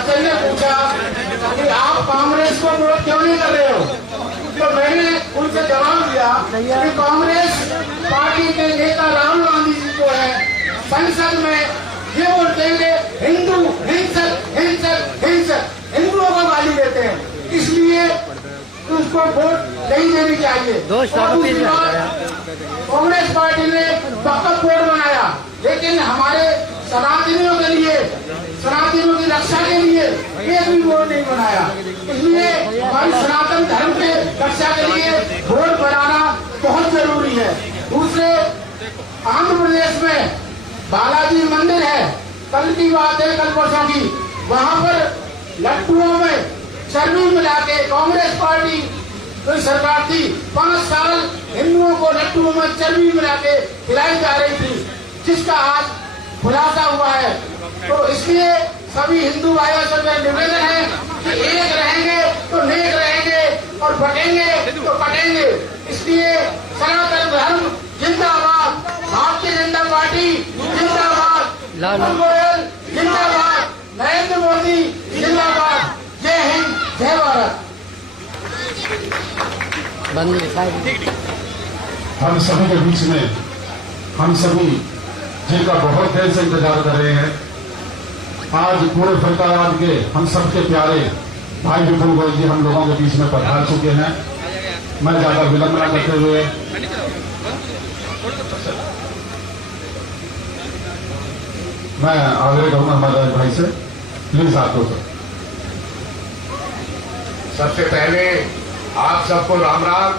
सज्जन ने पूछा कि आप कांग्रेस को वोट क्यों नहीं कर रहे हो, तो मैंने उनसे जवाब दिया कि कांग्रेस पार्टी के नेता राहुल गांधी जी जो है संसद में ये वोट देंगे हिंदू हिंसक हिंसक हिंसक, हिंदुओं को गाली देते हैं, इसलिए उसको वोट नहीं देनी चाहिए। और दूसरी बात, कांग्रेस पार्टी ने वक्फ बोर्ड बनाया, लेकिन हमारे सनातनियों के लिए, सनातनियों की रक्षा के लिए एक भी बोर्ड नहीं बनाया। इसलिए हमारी सनातन धर्म के रक्षा के लिए बोर्ड बनाना बहुत जरूरी है। दूसरे, आंध्र प्रदेश में बालाजी मंदिर है, कल की बात है, कल परसों की, वहाँ पर लड्डुओं में चर्बी मिला के कांग्रेस पार्टी कोई सरकार थी, 5 साल हिंदुओं को लड्डुओं में चर्बी मिला के खिलाई जा रही थी, जिसका आज खुलासा हुआ है। तो इसलिए सभी हिंदू भाइयों से मेरा निवेदन है कि एक रहेंगे तो नेक रहेंगे और बटेंगे तो कटेंगे। इसलिए सनातन धर्म जिंदाबाद, भारतीय जनता पार्टी जिंदाबाद, गोयल जिंदाबाद, नरेंद्र मोदी जिंदाबाद। जय हिंद, जय भारत। हम सभी के बीच में हम सभी जिनका बहुत देर से इंतजार कर रहे हैं, आज पूरे फरीदाबाद के हम सबके प्यारे भाई विपुल गोयल जी हम लोगों के बीच में पधार चुके हैं। मैं ज्यादा विलंब न करते हुए मैं आग्रह करूंगा हमारे भाई से, प्लीज आपको सर। सबसे पहले आप सबको राम राम।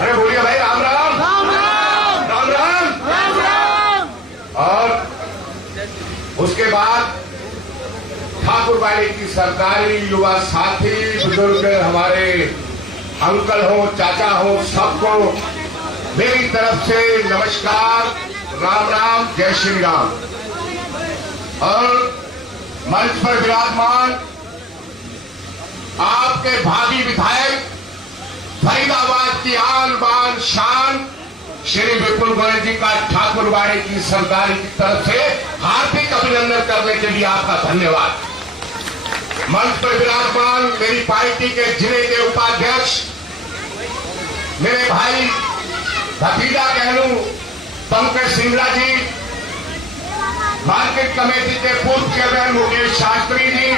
अरे बोलिए भाई, राम राम राम राम राम राम राम राम। और उसके बाद ठाकुरबाड़ी की सरकारी युवा साथी, बुजुर्ग, हमारे अंकल हो, चाचा हो, सबको मेरी तरफ से नमस्कार, राम राम, जय श्री राम। और मंच पर विराजमान आपके भावी विधायक, फरीदाबाद की आन बान शान श्री विपुल गोयल जी का ठाकुरबाड़ी की सरकारी की तरफ से हार्दिक अभिनंदन करने के लिए आपका धन्यवाद। मंच पर विराजमान मेरी पार्टी के जिले के उपाध्यक्ष, मेरे भाई भतीजा कह लूं, पंकज सिंगला जी, मार्केट कमेटी के पूर्व चेयरमैन मुकेश शास्त्री जी,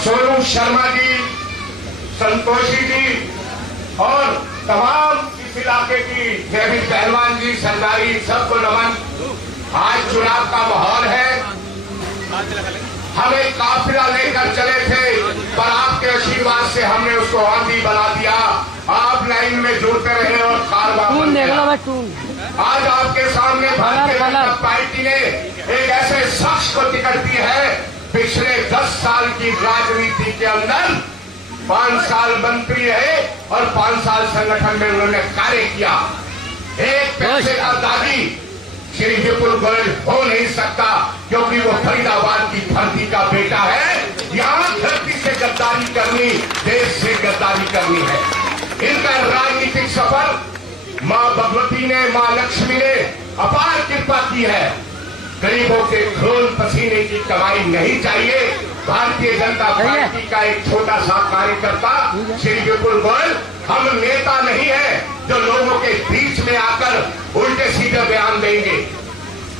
सोनू शर्मा जी, संतोषी जी और तमाम इस इलाके की जयवीर पहलवान जी, सरदारी, सबको नमन। आज चुनाव का माहौल है, हम एक काफिला लेकर चले थे, पर आपके आशीर्वाद से हमने उसको आंधी बना दिया। आप लाइन में जुड़ते रहे और कारवां बन गया। आज आपके सामने भारतीय जनता पार्टी ने एक ऐसे शख्स को टिकट दी है, पिछले 10 साल की राजनीति के अंदर 5 साल मंत्री रहे और 5 साल संगठन में उन्होंने कार्य किया। एक पैसे का दागी श्री विपुल गोयल हो नहीं सकता, क्योंकि वो फरीदाबाद की धरती का बेटा है। यहाँ धरती से गद्दारी करनी, देश से गद्दारी करनी है। इनका राजनीतिक सफर मां भगवती ने, मां लक्ष्मी ने अपार कृपा की है। गरीबों के खून पसीने की कमाई नहीं चाहिए। भारतीय जनता पार्टी का एक छोटा सा कार्यकर्ता श्री विपुल गोयल, हम नेता नहीं है जो लोगों के बीच में आकर उल्टे सीधे बयान देंगे।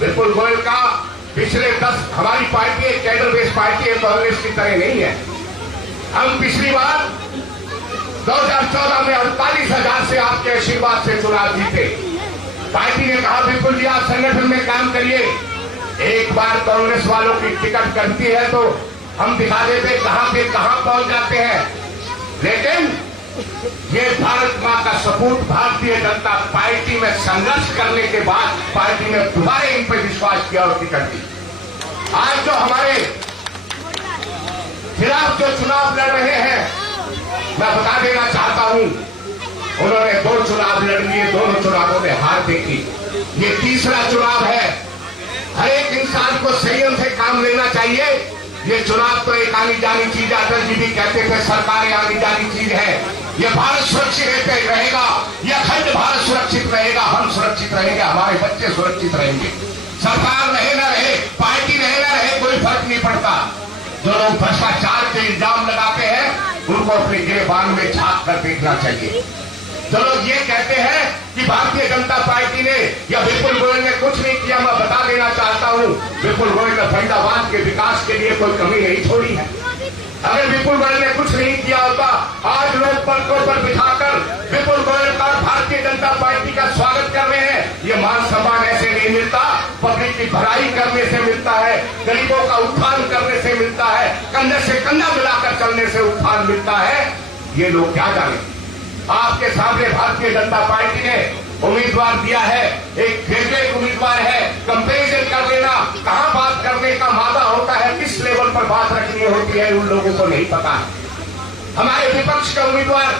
विपुल गोयल का पिछले 10, हमारी पार्टी एक कैडर बेस्ड पार्टी है, कांग्रेस की तरह नहीं है। हम पिछली बार 2014 में 48,000 से आपके आशीर्वाद से चुनाव जीते। पार्टी ने कहा विपुल जी आप संगठन में काम करिए, एक बार कांग्रेस वालों की टिकट करती है तो हम दिखा देते कहां से कहां पहुंच जाते हैं। लेकिन ये भारत मां का सपूत, भारतीय जनता पार्टी में संघर्ष करने के बाद पार्टी ने दोबारा इन पर विश्वास किया और टिकट दी। आज जो हमारे खिलाफ जो चुनाव लड़ रहे हैं, मैं बता देना चाहता हूं, उन्होंने 2 चुनाव लड़ लिए, दोनों चुनावों में हार देखी। ये तीसरा चुनाव है। हर एक इंसान को संयम से काम लेना चाहिए। ये चुनाव तो एक आनी जानी चीज, अटल जी भी कहते थे सरकार आनी जानी चीज है। ये भारत सुरक्षित रहेगा, ये अखंड भारत सुरक्षित रहेगा, हम सुरक्षित रहेंगे, हमारे बच्चे सुरक्षित रहेंगे। सरकार रहे न रहे, पार्टी रहे न रहे, कोई फर्क नहीं पड़ता। जो लोग भ्रष्टाचार के इल्जाम लगाते हैं उनको अपने गिरबान में झांक कर देखना चाहिए। जो लोग ये कहते हैं कि भारतीय जनता पार्टी ने या विपुल गोयल ने कुछ नहीं किया, मैं बता देना चाहता हूं विपुल गोयल ने फरीदाबाद के विकास के लिए कोई कमी नहीं छोड़ी है। अगर विपुल गोयल ने कुछ नहीं किया होता, आज लोग पलकों पर बिठाकर विपुल गोयल का भारतीय जनता पार्टी का स्वागत कर रहे हैं। ये मान सम्मान ऐसे नहीं मिलता, पब्लिक की भलाई करने से मिलता है, गरीबों का उत्थान करने से मिलता है, कंधे से कंधा मिलाकर चलने से उत्थान मिलता है। ये लोग क्या जाने। आपके सामने भारतीय जनता पार्टी ने उम्मीदवार दिया है, एक फेवरेट उम्मीदवार है। कंपेरिजन कर लेना, कहां बात करने का मादा होता है, किस लेवल पर बात रखनी होती है, उन लोगों को नहीं पता है। हमारे विपक्ष के उम्मीदवार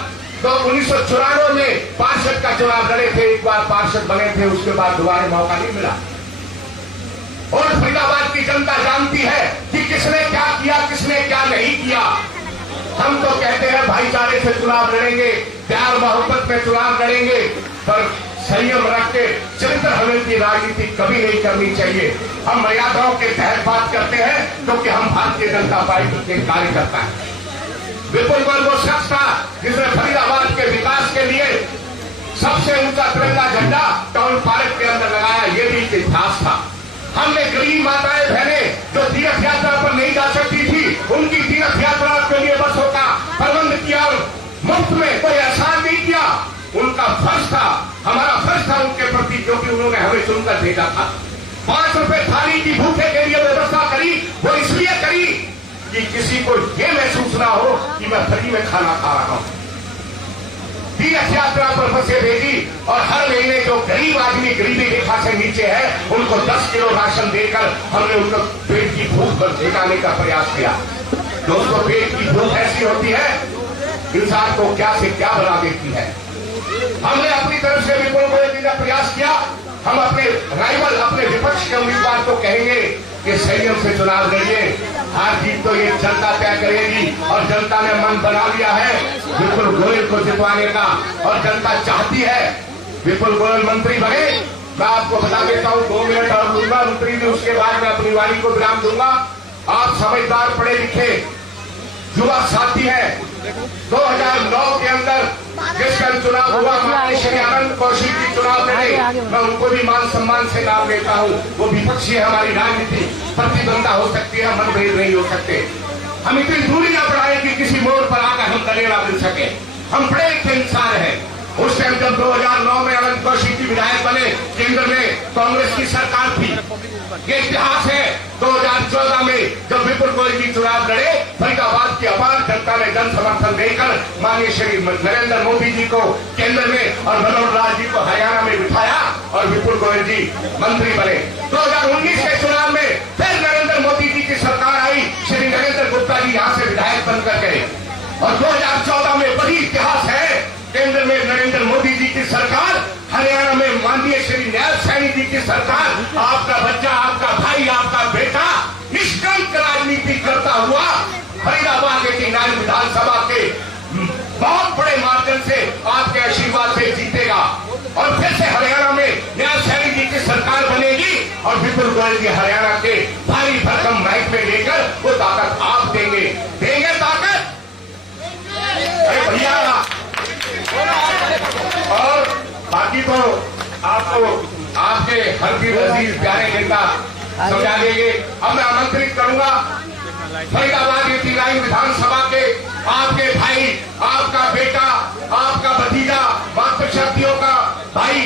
तो 1994 में पार्षद का चुनाव लड़े थे, एक बार पार्षद बने थे, उसके बाद दोबारा मौका नहीं मिला। और फरीदाबाद की जनता जानती है कि किसने क्या किया, किसने क्या नहीं किया। हम तो कहते हैं भाईचारे से चुनाव लड़ेंगे, प्यार मोहब्बत में चुनाव लड़ेंगे, पर संयम रख के चरित्र हनन की राजनीति कभी नहीं करनी चाहिए। हम मर्यादाओं के तहत बात करते हैं क्योंकि हम भारतीय जनता पार्टी के कार्यकर्ता हैं। विपुल गोयल वो शख्स था जिसने फरीदाबाद के विकास के लिए सबसे ऊंचा तिरंगा झंडा टाउन पार्क के अंदर लगाया, ये भी इतिहास था। हमने गरीब माताएं बहनें जो तीर्थ यात्रा पर नहीं जा सकती थी, उनकी तीर्थ यात्रा के लिए बसों का प्रबंध किया और मुफ्त में कोई एहसान नहीं किया। उनका फर्ज था, हमारा फर्ज था उनके प्रति, क्योंकि उन्होंने हमें चुनकर भेजा था। 5 रुपए थाली की भूखे के लिए व्यवस्था करी, वो इसलिए करी कि किसी को ये महसूस ना हो कि मैं फ्री में खाना खा रहा हूं। तीर्थ यात्रा पर बसें भेजी और हर महीने जो गरीब आदमी गरीबी रेखा से नीचे है उनको 10 किलो राशन देकर हमने उनको पेट की भूख पर मिटाने का प्रयास किया। दोस्तों, पेट की भूख ऐसी होती है, इंसान को क्या से क्या बना देती है। हमने अपनी तरफ से विपुल गोयल जी का प्रयास किया। हम अपने राइवल, अपने विपक्ष के उम्मीदवार को कहेंगे कि संयम से चुनाव लड़िए, हार जीत तो ये जनता तय करेगी और जनता ने मन बना लिया है विपुल गोयल को जितवाने का, और जनता चाहती है विपुल गोयल मंत्री बने। मैं आपको बता देता हूं, 2 मिनट और लूंगा मंत्री जी, उसके बाद मैं अपनी वाणी को विराम दूंगा। आप समझदार पढ़े लिखे युवा साथी हैं। 2009 के अंदर जिसका चुनाव हुआ, श्री आनंद कौशिक की चुनाव लड़े, मैं उनको भी मान सम्मान से नाम लेता हूं। वो विपक्षी है, हमारी राजनीति प्रतिद्वंदा हो सकती है, मतभेद नहीं हो सकते। हम इतनी दूरी न बढ़ाए कि किसी मोड़ पर आकर हम गले ना मिल सके। हम बड़े एक इंसान हैं। उस टाइम जब 2009 में अनंत कौशिक की विधायक बने, केंद्र में कांग्रेस की सरकार थी। ये इतिहास है। 2014 में जब विपुल गोयल जी चुनाव लड़े, फरीदाबाद की अपार जनता ने जन समर्थन देकर माननीय श्री नरेंद्र मोदी जी को केंद्र में और मनोहर लाल जी को हरियाणा में बिठाया और विपुल गोयल जी मंत्री बने। 2019 के चुनाव में फिर नरेंद्र मोदी जी की सरकार आई, श्री नरेंद्र गुप्ता जी यहाँ से विधायक बनकर गए और 2014 में वही इतिहास है। केंद्र में नरेंद्र मोदी जी की सरकार, हरियाणा में माननीय श्री न्याय सैनी जी की सरकार। आपका बच्चा, आपका भाई, आपका बेटा निष्कंक राजनीति करता हुआ फरीदाबाद 89 विधानसभा के बहुत बड़े मार्जिन से आपके आशीर्वाद से जीतेगा और फिर से हरियाणा में न्याय सैनी जी की सरकार बनेगी और विपुल गोयल जी हरियाणा के भारी भरकम माइक में लेकर वो ताकत आप देंगे ताकत। अरे भैया, और बाकी तो आपको आपके हरदीप अजीज प्यारे नेता समझा देंगे। अब मैं आमंत्रित करूंगा फरीदाबाद 89 विधानसभा के आपके भाई, आपका बेटा, आपका भतीजा, मातृशक्तियों का भाई,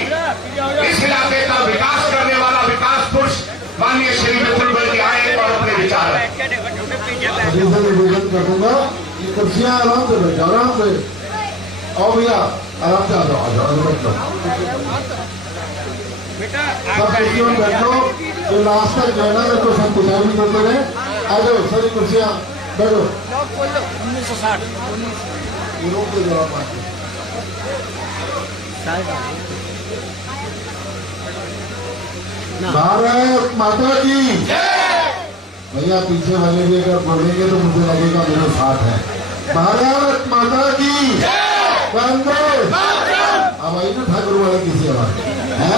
इस इलाके का विकास करने वाला विकास पुरुष माननीय श्री विपुल गोयल जी आए और अपने विचार निवेदन करूंगा। कुर्सियां आराम से बैठो, आराम से। और भैया आराम से आ जाओ, बैठो सब कुर्सियों में बैठो। जो लास्ट तक जो है ना, मेरे को सब कुछ भी करते रहे। आ जाओ सारी कुर्सियां, बैठो। 1960 यूरोप के जवाब भारत माता की भैया, पीछे वाले भी अगर बोलेंगे तो मुझे लगेगा मेरे साथ है। भारत माता की वंदे। अब आई ना ठाकुर वाले किसी आवाज है।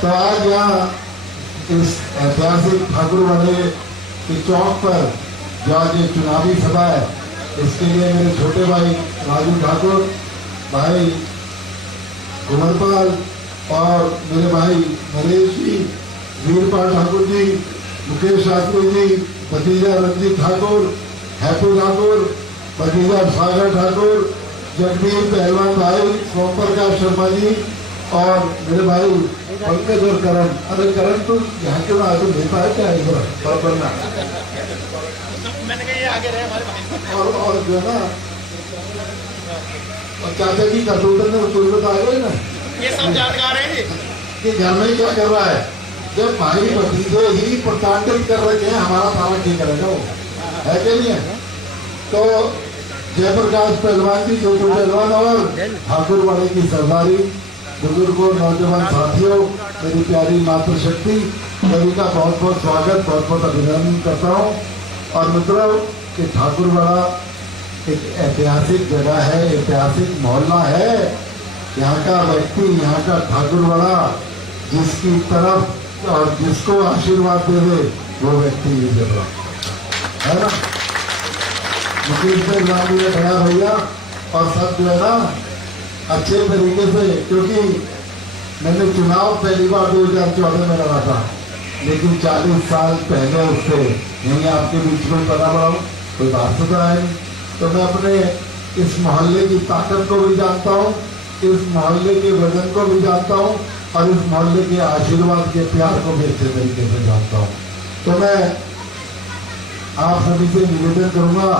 तो आज यहाँ इस ऐतिहासिक ठाकुर वाले के चौक पर जो आज ये चुनावी सभा है, इसके लिए मेरे छोटे भाई राजू ठाकुर, भाई कुंवरपाल और मेरे भाई नरेश जी, वीरपाल ठाकुर जी, मुकेश शास्त्री जी, भतीजा रंजीत ठाकुर, हैप्पी ठाकुर, भतीजा सागर ठाकुर, जगदीप पहलवान भाई, सोम प्रकाश शर्मा जी और मेरे भाई पंकज और करण। अरे करण तो यहाँ क्यों ना तो भेजा है क्या इधर पर बनना मैंने कहा ये आगे रहे हमारे भाई। और जो है ना और चाचा की करतूतन ने तुझे बताया ना ये सब जानकार है कि घर में क्या कर रहा है। जब भाई भतीजे ही प्रताड़ित कर रहे हैं, हमारा सारा क्या करेगा वो, है कि नहीं है। तो जयप्रकाश पहलवान जी, जो पहलवान और ठाकुर वाले की सरदारी, बुजुर्गों, नौजवान साथियों, मेरी प्यारी मातृशक्ति, सभी का बहुत बहुत स्वागत, बहुत बहुत अभिनंदन करता हूँ। और मित्रों, कि ठाकुरवाड़ा एक ऐतिहासिक जगह है, ऐतिहासिक मोहल्ला है। यहाँ का व्यक्ति, यहाँ का ठाकुरवाड़ा जिसकी तरफ और जिसको आशीर्वाद दे दे वो व्यक्ति ये जगह है ना। मुकेश पहलवान जी खड़ा भैया और सब जो है ना अच्छे तरीके से, क्योंकि मैंने चुनाव पहली बार 2014 में लड़ा था, लेकिन 40 साल पहले उससे यही आपके बीच में पता पड़ा हूँ, कोई बात तो है। तो मैं अपने इस मोहल्ले की ताकत को भी जानता हूँ, इस मोहल्ले के वजन को भी जानता हूँ और इस मोहल्ले के आशीर्वाद के प्यार को भी अच्छे तरीके से जानता हूँ। तो मैं आप सभी से निवेदन करूंगा,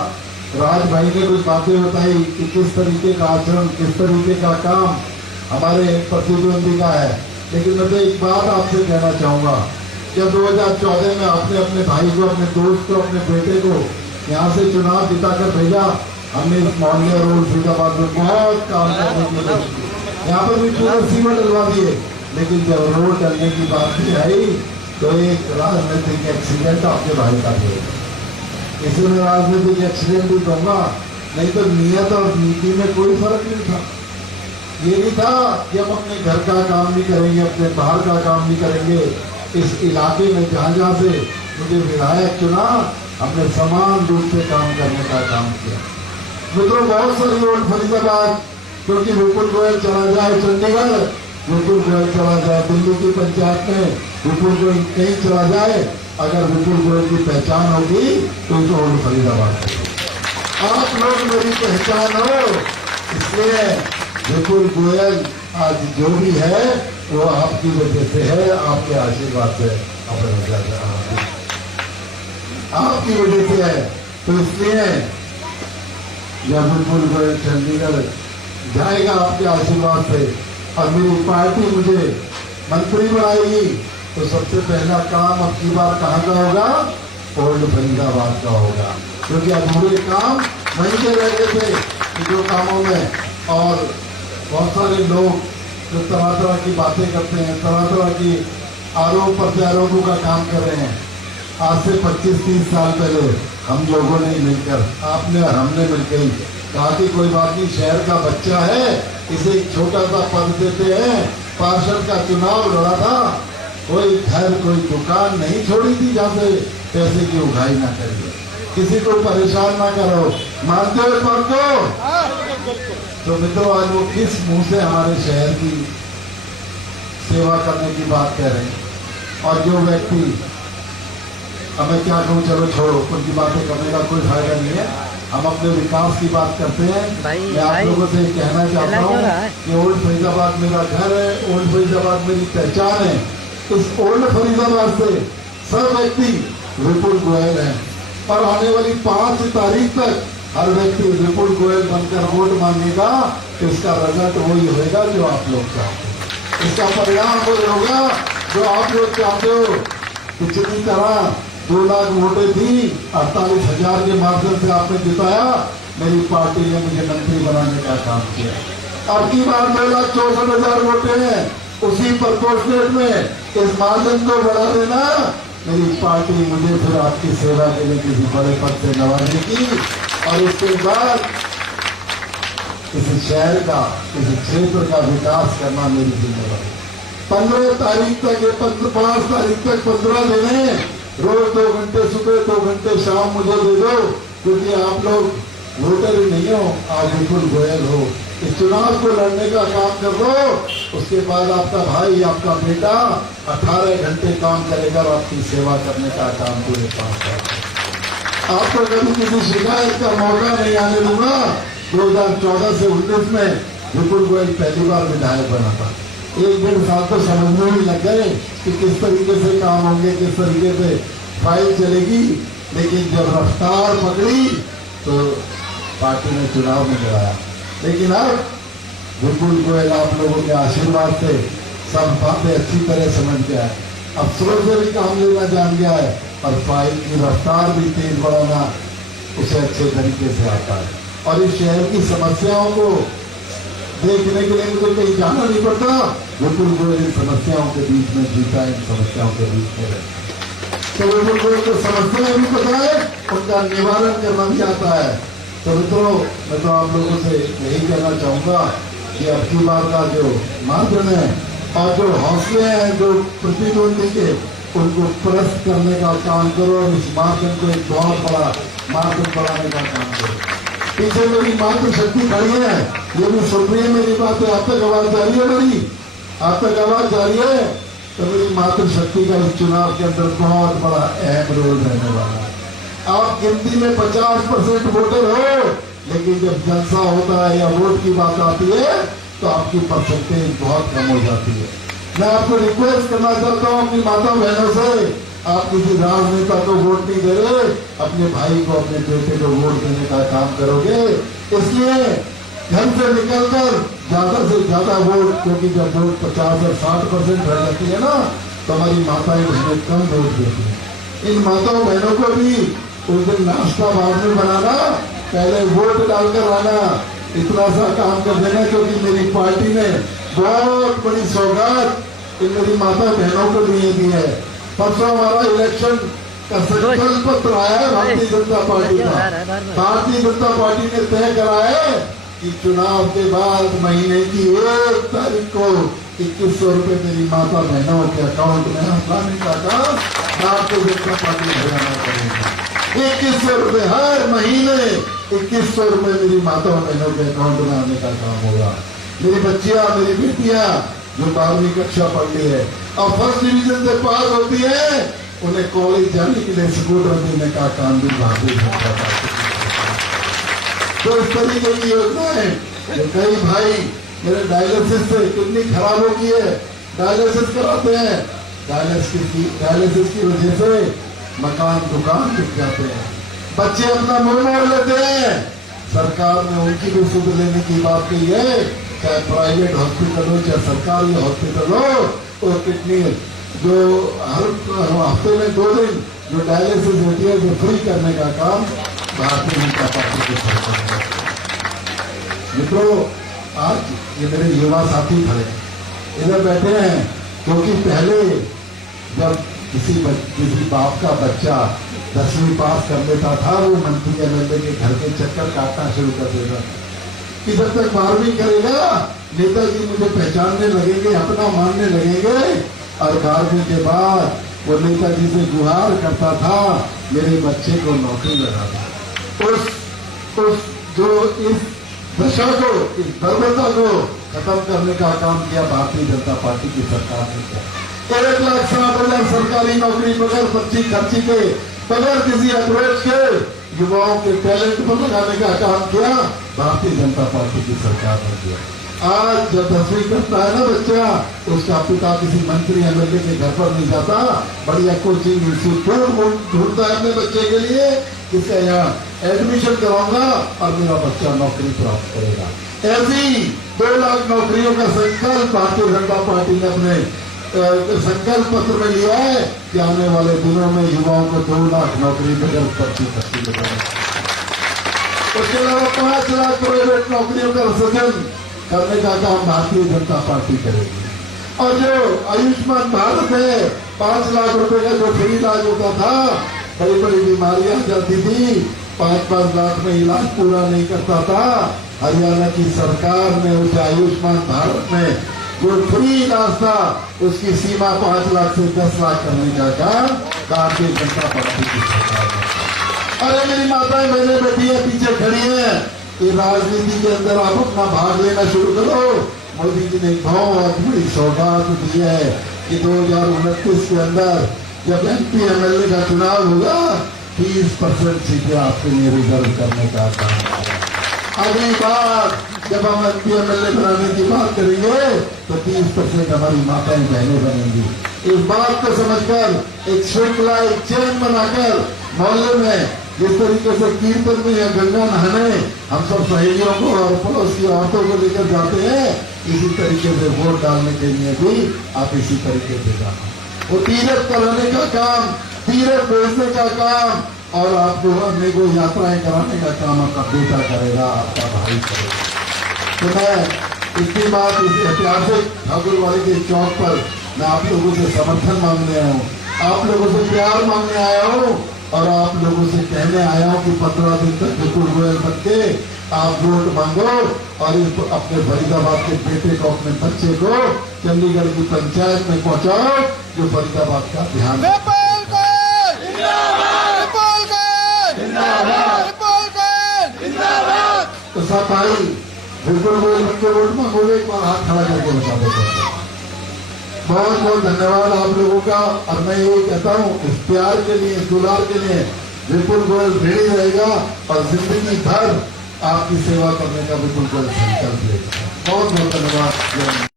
राज भाई ने कुछ बातें बताई कि किस तरीके का आचरण, किस तरीके का काम हमारे प्रतिद्वंदी का है, लेकिन मैं तो एक बात आपसे कहना चाहूंगा, जब 2014 में आपने अपने भाई को, अपने दोस्त को, अपने बेटे को यहाँ से चुनाव जिताकर भेजा, हमने इस मोहल्ले रोड फरीदाबाद में बहुत काम करने की कोशिश की, यहाँ पर भी पूरा सीमा डलवा दिए, लेकिन जब रोड डलने की बात भी आई तो एक राजनीतिक एक्सीडेंट आपके भाई का भी, इसे मैं राजनीतिक एक्सीडेंट ही कहूँगा, नहीं तो नियत और नीति में कोई फर्क नहीं था। ये नहीं था कि हम अपने घर का काम नहीं करेंगे, अपने बाहर का काम नहीं करेंगे। इस इलाके में जहाँ जहाँ से मुझे विधायक चुना, हमने समान रूप से काम करने का काम किया। मित्रों, बहुत सारी रोड फरीदाबाद, क्योंकि विपुल गोयल चला जाए चंडीगढ़, विपुल गोयल चला जाए दिल्ली की पंचायत में, विपुल गोयल कहीं चला जाए, अगर विपुल गोयल की पहचान होगी तो इस रोड फरीदाबाद आप लोग मेरी पहचान हो, इसलिए विपुल गोयल आज जो भी है वो आपकी वजह से है, आपके आशीर्वाद से, आपकी वजह से है। तो इसलिए जब विपुल गोयल चंडीगढ़ जाएगा आपके आशीर्वाद से और मेरी पार्टी मुझे मंत्री बनाएगी, तो सबसे पहला काम अब की बार कहाँ का होगा, ओल्ड फरीदाबाद का होगा, क्योंकि अधूरे काम वहीं से रह गए थे जो कामों में। और बहुत सारे लोग जो तरह तरह की बातें करते हैं, तरह तरह की आरोप प्रत्यारोपों का काम कर रहे हैं। आज से 25-30 साल पहले हम लोगों ने मिलकर, आपने और हमने मिलकर कहा कि कोई बात नहीं, शहर का बच्चा है, इसे एक छोटा सा पद देते हैं। पार्षद का चुनाव लड़ा था, कोई घर, कोई दुकान नहीं छोड़ी थी जहाँ से पैसे की उगाई ना करिए, किसी को परेशान ना करो, मानते हो बात को। तो मित्रों, आज वो किस मुंह से हमारे शहर की सेवा करने की बात कह रहे हैं। और जो व्यक्ति, अब मैं क्या कहूँ, चलो छोड़ो, उनकी बातें करने का कोई फायदा नहीं है। हम अपने विकास की बात करते हैं। मैं आप लोगों से कहना चाहता हूँ कि ओल्ड फरीदाबाद मेरा घर है, ओल्ड फरीदाबाद मेरी पहचान है। इस ओल्ड फरीदाबाद से सब व्यक्ति विपुल गोयल है और आने वाली 5 तारीख तक हर व्यक्ति विपुल गोयल बनकर वोट मांगेगा, तो इसका रिजल्ट वही होगा जो आप लोग चाहते हैं, इसका परिणाम वही होगा जो आप लोग चाहते हो। पिछली तरह 2 लाख वोटें थी, 48,000 के माध्यम से आपने जिताया, मेरी पार्टी ने मुझे मंत्री बनाने का काम किया। अब की बार 2,64,000 वोटें हैं, उसी प्रपोर्शनेट में इस मार्जिन को बढ़ा देना, मेरी पार्टी मुझे फिर आपकी सेवा के लिए किसी बड़े पद से नवाजेगी और उसके बाद इस शहर का, इस क्षेत्र का विकास करना मेरी जिम्मेदारी। 15 तारीख तक, 5 तारीख तक 15 दिन है, रोज 2 घंटे सुबह, 2 घंटे शाम मुझे दे दो, क्योंकि आप लोग वोटर ही नहीं हो, आप विपुल गोयल हो। इस चुनाव को लड़ने का काम कर दो, उसके बाद आपका भाई, आपका बेटा 18 घंटे काम करेगा और आपकी सेवा करने का काम पूरे पास करेगा। आपको कभी किसी शिकायत का मौका नहीं आने दूंगा। 2014 से 19 में विपुल गोयल पहली बार विधायक बना था। 1-1.5 साल तो समझने भी लग गए कि किस तरीके से काम होंगे, किस तरीके से फाइल चलेगी, लेकिन जब रफ्तार पकड़ी तो पार्टी ने चुनाव में कराया। लेकिन अब विपुल गोयल आप लोगों के आशीर्वाद से सब बातें अच्छी तरह समझ गया है, अफसरों से भी काम लेना जान गया है और फाइल की रफ्तार भी तेज बढ़ाना उसे अच्छे तरीके से आता है। और इस शहर की समस्याओं को देखने के लिए मुझे कहीं जाना नहीं पड़ता। विपुल गोयल इन समस्याओं के बीच में जीता, इन समस्याओं के बीच में रहता। तो विपुल गोयल को समस्याएं भी पता है, उनका निवारण करना भी आता है। तो मित्रों, मैं तो आप लोगों से यही कहना चाहूंगा कि अब की बार का जो मार्जन है और जो हौसले हैं जो प्रतिद्वंदी के, उनको परस्त करने का काम करो और इस मार्जन को एक बहुत बड़ा मार्जन बढ़ाने का काम करो। पीछे मेरी मातृशक्ति खड़ी है, ये भी सुन रही है मेरी बातें, आप तक आवाज जा रही है मेरी, आप तक आवाज जा रही है। तो मेरी मातृशक्ति का इस चुनाव के अंदर बहुत बड़ा अहम रोल रहने वाला है। आप गिनती में 50% वोटर हो, लेकिन जब जलसा होता है या वोट की बात आती है तो आपकी परसेंटेज बहुत कम हो जाती है। मैं आपको रिक्वेस्ट करना चाहता हूँ अपनी माता बहनों से, आप किसी राजनेता को वोट नहीं दे रहे, अपने भाई को, अपने बेटे को वोट देने का काम करोगे। इसलिए घर से निकलकर ज्यादा से ज्यादा वोट, क्योंकि जब वोट 50 और 60% रह जाती है ना, तो हमारी माताएं उसमें कम वोट देती हैं। इन माताओं बहनों को भी उस दिन नाश्ता बाद में बनाना, पहले वोट डालकर आना, इतना सा काम कर देना, क्योंकि मेरी पार्टी ने बहुत बड़ी सौगात इन मेरी माता बहनों को लिए दी है। परसों हमारा इलेक्शन का संकल्प पत्र आया है भारतीय जनता पार्टी का। भारतीय जनता पार्टी ने तय करा है कि चुनाव के बाद महीने की 1 तारीख को 2100 रुपए मेरी माता बहनों के अकाउंट में हटाने का काम भारतीय जनता पार्टी हरियाणा करेगी। 2100 रुपए हर महीने, 2100 रुपए मेरी माता बहनों के अकाउंट में आने का काम होगा। मेरी बच्चियां, मेरी बेटियां जो 12वीं कक्षा पढ़ ली है और फर्स्ट डिवीजन से पास होती है, उन्हें कॉलेज जाने के लिए स्कूटर देने का काम भी भारतीय जनता पार्टी। तो इस तरीके की योजनाएं, जो कई भाई मेरे डायलिसिस से किडनी खराब हो गई है, डायलिसिस कराते हैं, डायलिसिस की वजह से मकान दुकान बिक जाते हैं, बच्चे अपना मुंह मोड़ लेते हैं। सरकार ने उनकी भी सुध लेने की बात कही है, चाहे प्राइवेट हॉस्पिटल हो चाहे सरकारी हॉस्पिटल हो, और किडनी जो हर हफ्ते में 2 दिन जो डायलिसिस होती है वो फ्री करने का काम भारतीय जनता पार्टी की सरकार है। मित्रों, आज ये मेरे युवा साथी खड़े इधर बैठे हैं, क्योंकि पहले जब किसी बाप का बच्चा 10वीं पास कर लेता था, वो मंत्री एमएलए के घर के चक्कर काटना शुरू कर देता था कि जब तक 12वीं करेगा नेताजी मुझे पहचानने लगेंगे, अपना मानने लगेंगे। और 12वीं के बाद वो नेताजी से गुहार करता था, मेरे बच्चे को नौकरी लगा दो। उस जो इस दशा को, इस बर्बरता को खत्म करने का काम किया भारतीय जनता पार्टी की सरकार ने किया। 1,60,000 सरकारी नौकरी बगैर बच्ची खर्ची के, बगैर किसी अप्रोच के युवाओं के टैलेंट पर लगाने का काम किया भारतीय जनता पार्टी की सरकार ने किया। आज जब 10वीं करता है ना बच्चा, उसका पिता किसी मंत्री एमएलए के घर पर नहीं जाता, बढ़िया कोचिंग इंस्टीट्यूट ढूंढता है अपने बच्चे के लिए, जिसका यहाँ एडमिशन कराऊंगा और मेरा बच्चा नौकरी प्राप्त करेगा। ऐसी 2 लाख नौकरियों का संकल्प भारतीय जनता पार्टी ने अपने संकल्प पत्र में लिया है कि आने वाले दिनों में युवाओं को 2 लाख नौकरी बगैर पर्ची खर्ची लगाएंगे। उसके अलावा 5 लाख प्राइवेट नौकरियों का सृजन करने का काम भारतीय जनता पार्टी करेगी। और जो आयुष्मान भारत है, 5 लाख रुपए का जो फ्री इलाज होता था, बड़ी बड़ी बीमारियां चलती थी, 5-5 लाख में इलाज पूरा नहीं करता था, हरियाणा की सरकार ने उस आयुष्मान भारत में जो फ्री इलाज था उसकी सीमा 5 लाख से 10 लाख करने का काम भारतीय जनता पार्टी की सरकार ने अरे मेरी माताएं बहनें बैठी है पीछे खड़ी है, ये राजनीति के अंदर आप अपना भाग लेना शुरू करो। मोदी जी ने बहुत बड़ी सौगात दी है कि 2029 के अंदर जब MP MLA का चुनाव होगा 30% सीटें आपके लिए रिजर्व करने का काम है। अगली बार जब हम MP MLA बनाने की बात करेंगे तो 30% हमारी माताएं बहनें बनेंगी। इस बात को समझकर एक श्रृंखला, एक चैन बनाकर मोहल्ले में जिस तरीके से कीर्तन में या गंगा नहाने हम सब सहेलियों को और पड़ोस की औरतों को लेकर जाते हैं, इसी तरीके से वोट डालने के लिए भी आप इसी तरीके से जाना। वो तीरथ कराने का काम, तीरथ भेजने का काम और आपको अपने को यात्राएं कराने का काम आपका बेटा करेगा, आपका भाई करेगा। तो मैं इसके बाद इस ऐतिहासिक ठाकुरवाड़ी के चौक पर मैं आप लोगों से समर्थन मांगने आया हूँ, आप लोगों से प्यार मांगने आया हूँ और आप लोगों से कहने आया हूँ कि 15 दिन तक विपुल गोयल बन के आप वोट मांगो और इस अपने फरीदाबाद के बेटे को, अपने बच्चे को चंडीगढ़ की पंचायत में पहुंचाओ जो फरीदाबाद का ध्यान विपुल गोयल जिंदाबाद, विपुल गोयल जिंदाबाद, विपुल गोयल जिंदाबाद। तो सब भाई विपुल गोयल बन के वोट मांगोगे, एक बार हाथ खड़ा करके बता देगा। बहुत बहुत धन्यवाद आप लोगों का। और मैं ये कहता हूँ इस प्यार के लिए, इस दुलार के लिए विपुल गोयल रेडी रहेगा और जिंदगी भर आपकी सेवा करने का विपुल गोयल संकल्प लेगा। बहुत बहुत धन्यवाद।